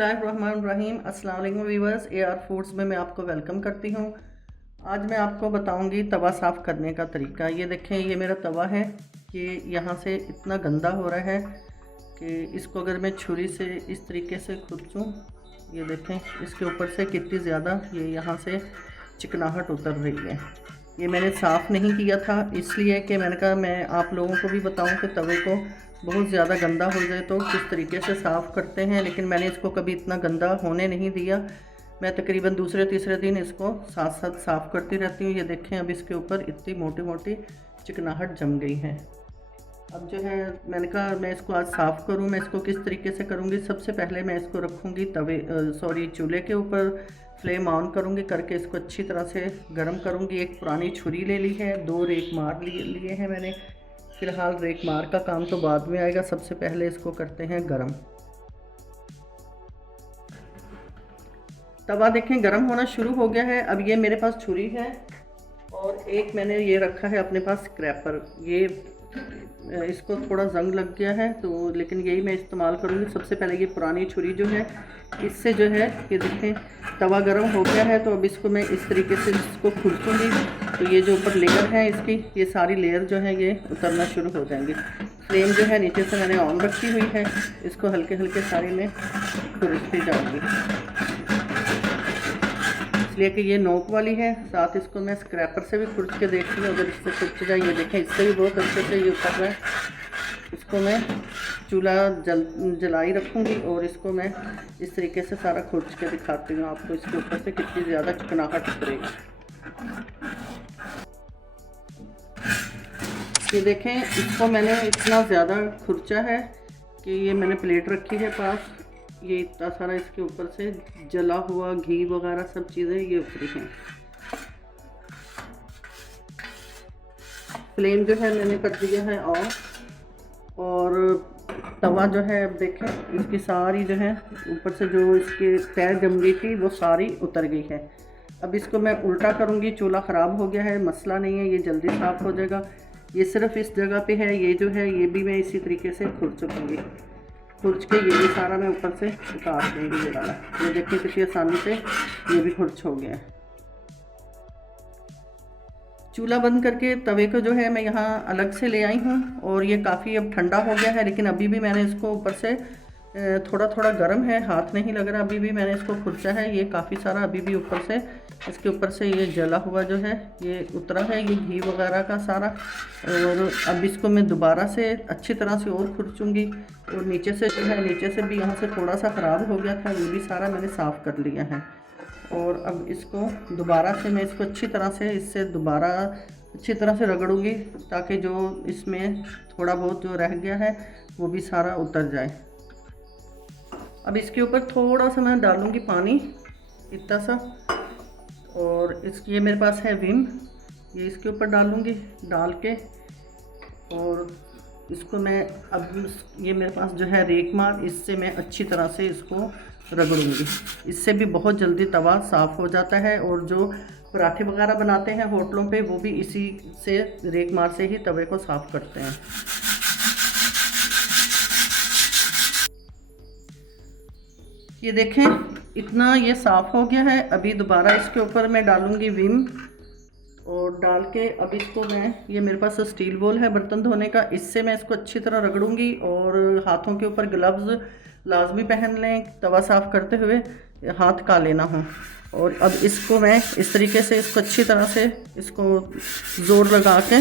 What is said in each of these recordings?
बिस्मिल्लाहिर्रहमानिर्रहीम। अस्सलाम वालेकुम व्यूअर्स, AR फूड्स में मैं आपको वेलकम करती हूँ। आज मैं आपको बताऊँगी तवा साफ़ करने का तरीका। ये देखें, ये मेरा तवा है। ये यहाँ से इतना गंदा हो रहा है कि इसको अगर मैं छुरी से इस तरीके से खुरचूँ, ये देखें इसके ऊपर से कितनी ज़्यादा ये यहाँ से चिकनाहट उतर रही है। ये मैंने साफ़ नहीं किया था, इसलिए कि मैंने कहा मैं आप लोगों को भी बताऊं कि तवे को बहुत ज़्यादा गंदा हो जाए तो किस तरीके से साफ़ करते हैं। लेकिन मैंने इसको कभी इतना गंदा होने नहीं दिया। मैं तकरीबन दूसरे तीसरे दिन इसको साथ साथ साफ़ करती रहती हूँ। ये देखें, अब इसके ऊपर इतनी मोटी मोटी चिकनाहट जम गई है। अब जो है मैंने कहा मैं इसको आज साफ़ करूँ। मैं इसको किस तरीके से करूँगी, सबसे पहले मैं इसको रखूँगी चूल्हे के ऊपर। फ्लेम ऑन करूँगी, करके इसको अच्छी तरह से गर्म करूँगी। एक पुरानी छुरी ले ली है, 2 रेक मार लिए हैं मैंने। फ़िलहाल रेक मार का काम तो बाद में आएगा, सबसे पहले इसको करते हैं गरम। तवा देखें गरम होना शुरू हो गया है। अब ये मेरे पास छुरी है और एक मैंने ये रखा है अपने पास स्क्रैपर। ये इसको थोड़ा जंग लग गया है तो, लेकिन यही मैं इस्तेमाल करूँगी। सबसे पहले ये पुरानी छुरी जो है, इससे जो है ये देखें तवा गरम हो गया है। तो अब इसको मैं इस तरीके से इसको खुरचूँगी तो ये जो ऊपर लेयर है इसकी, ये सारी लेयर जो है ये उतरना शुरू हो जाएंगी। फ्लेम जो है नीचे से मैंने ऑन रखी हुई है। इसको हल्के हल्के सारी में खुरचती जाऊँगी, इसलिए कि ये नोक वाली है। साथ इसको मैं स्क्रैपर से भी खुरच के देखती हूँ, अगर इससे खुरच जाए। ये देखें, इससे भी बहुत अच्छे से ये उतर रहा है। इसको मैं चूल्हा जलाई रखूँगी और इसको मैं इस तरीके से सारा खुरच के दिखाती हूँ आपको। इसके ऊपर से कितनी ज़्यादा चिकनाहट उतरेगी। ये देखें, इसको मैंने इतना ज़्यादा खुरचा है कि ये मैंने प्लेट रखी है पास। ये इतना सारा इसके ऊपर से जला हुआ घी वगैरह सब चीज़ें ये उतरी हैं। फ्लेम जो है मैंने कर दिया है ऑफ, और तवा जो है अब देखें इसकी सारी जो है ऊपर से जो इसके तय जम गई थी वो सारी उतर गई है। अब इसको मैं उल्टा करूँगी। चूल्हा ख़राब हो गया है, मसला नहीं है, ये जल्दी साफ़ हो जाएगा। ये सिर्फ इस जगह पे है, ये जो है ये भी मैं इसी तरीके से खुरचूँगी। खुरच के ये भी सारा मैं ऊपर से उतार दूँगी। ये वाला ये देखिए कितनी आसानी से ये भी खुरच हो गया है। चूल्हा बंद करके तवे को जो है मैं यहाँ अलग से ले आई हूँ और ये काफ़ी अब ठंडा हो गया है। लेकिन अभी भी मैंने इसको ऊपर से थोड़ा थोड़ा गर्म है, हाथ नहीं लग रहा। अभी भी मैंने इसको खुरचा है, ये काफ़ी सारा अभी भी ऊपर से इसके ऊपर से ये जला हुआ जो है ये उतरा है, ये घी वगैरह का सारा। और अब इसको मैं दोबारा से अच्छी तरह से और खुरचूँगी। और नीचे से जो है, नीचे से भी यहाँ से थोड़ा सा ख़राब हो गया था, ये भी सारा मैंने साफ़ कर लिया है। और अब इसको दोबारा से मैं इसको अच्छी तरह से इससे दोबारा अच्छी तरह से रगड़ूंगी, ताकि जो इसमें थोड़ा बहुत जो रह गया है वो भी सारा उतर जाए। अब इसके ऊपर थोड़ा सा मैं डालूंगी पानी, इतना सा। और ये मेरे पास है विम, ये इसके ऊपर डालूंगी। डाल के और इसको मैं अब ये मेरे पास जो है रेक मार, इससे मैं अच्छी तरह से इसको रगड़ूंगी। इससे भी बहुत जल्दी तवा साफ़ हो जाता है। और जो पराठे वगैरह बनाते हैं होटलों पे, वो भी इसी से रेक मार से ही तवे को साफ़ करते हैं। ये देखें इतना ये साफ़ हो गया है। अभी दोबारा इसके ऊपर मैं डालूंगी विम और डाल के अब इसको मैं, ये मेरे पास स्टील बोल है बर्तन धोने का, इससे मैं इसको अच्छी तरह रगड़ूंगी। और हाथों के ऊपर ग्लव्स लाजमी पहन लें, तवा साफ़ करते हुए हाथ काले ना हों। और अब इसको मैं इस तरीके से इसको अच्छी तरह से इसको ज़ोर लगा के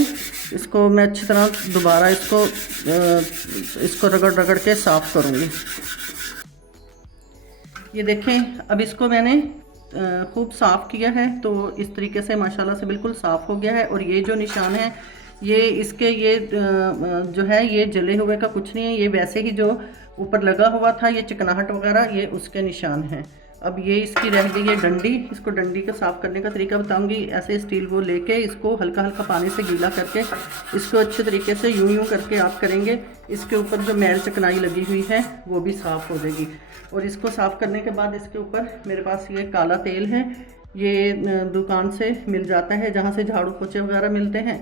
इसको मैं अच्छी तरह दोबारा इसको रगड़ रगड़ के साफ़ करूँगी। ये देखें, अब इसको मैंने खूब साफ़ किया है तो इस तरीके से माशाल्लाह से बिल्कुल साफ़ हो गया है। और ये जो निशान है ये इसके ये जो है ये जले हुए का कुछ नहीं है, ये वैसे ही जो ऊपर लगा हुआ था ये चिकनाहट वगैरह ये उसके निशान हैं। अब ये इसकी रह गई है डंडी। इसको डंडी को साफ़ करने का तरीका बताऊंगी। ऐसे स्टील वो लेके इसको हल्का हल्का पानी से गीला करके इसको अच्छे तरीके से यूं करके आप करेंगे, इसके ऊपर जो मैल चिकनाई लगी हुई है वो भी साफ़ हो जाएगी। और इसको साफ़ करने के बाद इसके ऊपर मेरे पास ये काला तेल है, ये दुकान से मिल जाता है जहाँ से झाड़ू पोछे वगैरह मिलते हैं।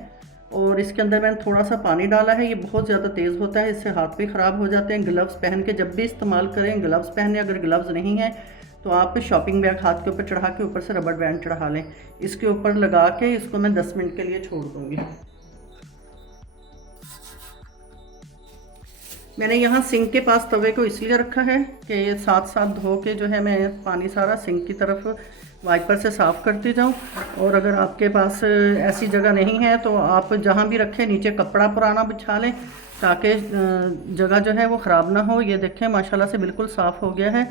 और इसके अंदर मैंने थोड़ा सा पानी डाला है। ये बहुत ज़्यादा तेज़ होता है, इससे हाथ भी ख़राब हो जाते हैं। ग्लव्स पहन के जब भी इस्तेमाल करें, ग्लव्स पहने। अगर ग्लव्स नहीं है तो आप शॉपिंग बैग हाथ के ऊपर चढ़ा के ऊपर से रबर बैंड चढ़ा लें। इसके ऊपर लगा के इसको मैं 10 मिनट के लिए छोड़ दूँगी। मैंने यहाँ सिंक के पास तवे को इसलिए रखा है कि साथ साथ धो के जो है मैं पानी सारा सिंक की तरफ वाइपर से साफ़ करती जाऊँ। और अगर आपके पास ऐसी जगह नहीं है तो आप जहाँ भी रखें नीचे कपड़ा पुराना बिछा लें, ताकि जगह जो है वो ख़राब ना हो। ये देखें माशाल्लाह से बिल्कुल साफ़ हो गया है,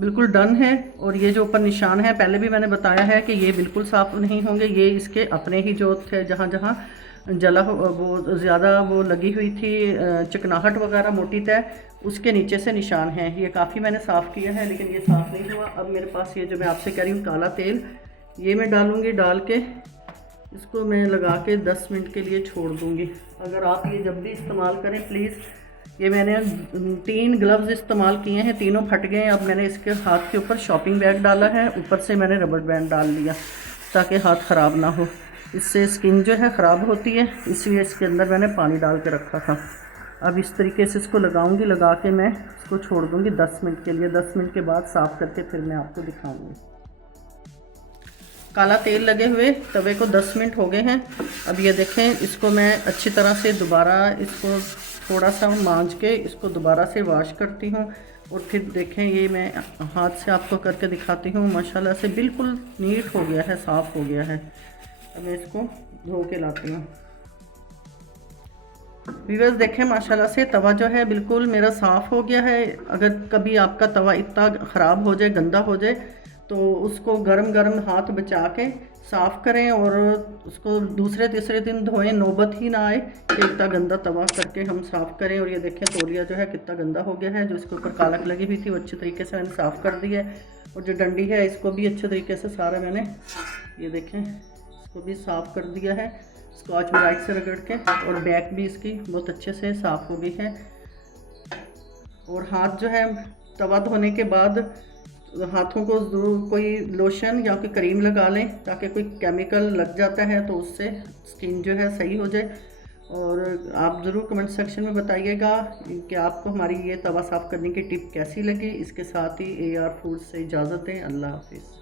बिल्कुल डन है। और ये जो ऊपर निशान है, पहले भी मैंने बताया है कि ये बिल्कुल साफ़ नहीं होंगे, ये इसके अपने ही जो थे जहाँ जहाँ जला वो ज़्यादा वो लगी हुई थी चिकनाहट वगैरह मोटी तय, उसके नीचे से निशान हैं। ये काफ़ी मैंने साफ़ किया है लेकिन ये साफ़ नहीं हुआ। अब मेरे पास ये जो मैं आपसे कह रही हूँ काला तेल, ये मैं डालूँगी। डाल के इसको मैं लगा के 10 मिनट के लिए छोड़ दूँगी। अगर आप ये जब भी इस्तेमाल करें प्लीज़। ये मैंने 3 ग्लव्स इस्तेमाल किए हैं, तीनों फट गए हैं। अब मैंने इसके हाथ के ऊपर शॉपिंग बैग डाला है, ऊपर से मैंने रबर बैंड डाल लिया ताकि हाथ ख़राब ना हो। इससे स्किन जो है ख़राब होती है, इसलिए इसके अंदर मैंने पानी डाल के रखा था। अब इस तरीके से इसको लगाऊंगी, लगा के मैं इसको छोड़ दूंगी 10 मिनट के लिए। 10 मिनट के बाद साफ़ करके फिर मैं आपको दिखाऊंगी। काला तेल लगे हुए तवे को 10 मिनट हो गए हैं। अब ये देखें, इसको मैं अच्छी तरह से दोबारा इसको थोड़ा सा मांज के इसको दोबारा से वॉश करती हूँ। और फिर देखें, ये मैं हाथ से आपको करके दिखाती हूँ। माशाल्लाह से बिल्कुल नीट हो गया है, साफ़ हो गया है। अब मैं इसको धो के लाती हूँ। व्यूअर्स देखें, माशाल्लाह से तवा जो है बिल्कुल मेरा साफ़ हो गया है। अगर कभी आपका तवा इतना ख़राब हो जाए, गंदा हो जाए, तो उसको गरम गरम हाथ बचा के साफ़ करें और उसको दूसरे तीसरे दिन धोएं। नौबत ही ना आए कि इतना गंदा तवा करके हम साफ़ करें। और ये देखें, तौलिया जो है कितना गंदा हो गया है। जो इसके ऊपर कालक लगी हुई थी वो अच्छे तरीके से मैंने साफ़ कर दी है। और जो डंडी है इसको भी अच्छे तरीके से सारा मैंने, ये देखें, इसको भी साफ़ कर दिया है स्कॉच ब्राइट से रगड़ के। और बैक भी इसकी बहुत अच्छे से साफ़ हो गई है। और हाथ जो है तवा धोने के बाद हाथों को ज़रूर कोई लोशन या कोई क्रीम लगा लें, ताकि कोई केमिकल लग जाता है तो उससे स्किन जो है सही हो जाए। और आप ज़रूर कमेंट सेक्शन में बताइएगा कि आपको हमारी ये तवा साफ़ करने की टिप कैसी लगी। इसके साथ ही AR फूड से इजाज़त दें। अल्लाह हाफिज़।